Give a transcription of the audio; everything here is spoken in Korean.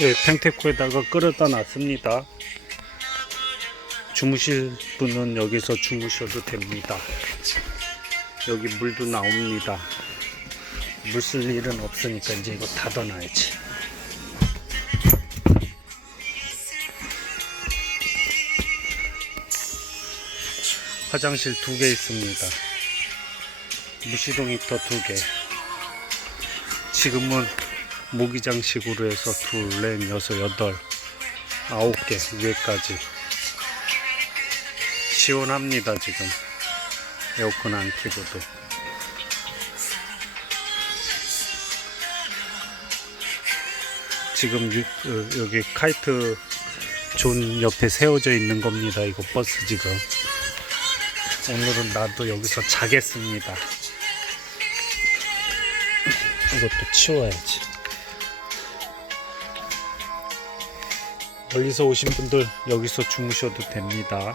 예, 팽테코에다가 끌어다 놨습니다. 주무실 분은 여기서 주무셔도 됩니다. 여기 물도 나옵니다. 물 쓸 일은 없으니까 이제 이거 닫아놔야지. 화장실 두 개 있습니다. 무시동 히터 두 개. 지금은 모기장식으로 해서 둘, 넷, 여섯, 여덟, 아홉 개 위에까지. 시원합니다 지금. 에어컨 안 켜고도. 지금 유- 어, 여기 카이트 존 옆에 세워져 있는 겁니다 이거 버스 지금. 오늘은 나도 여기서 자겠습니다. 이것도 치워야지 멀리서 오신 분들 여기서 주무셔도 됩니다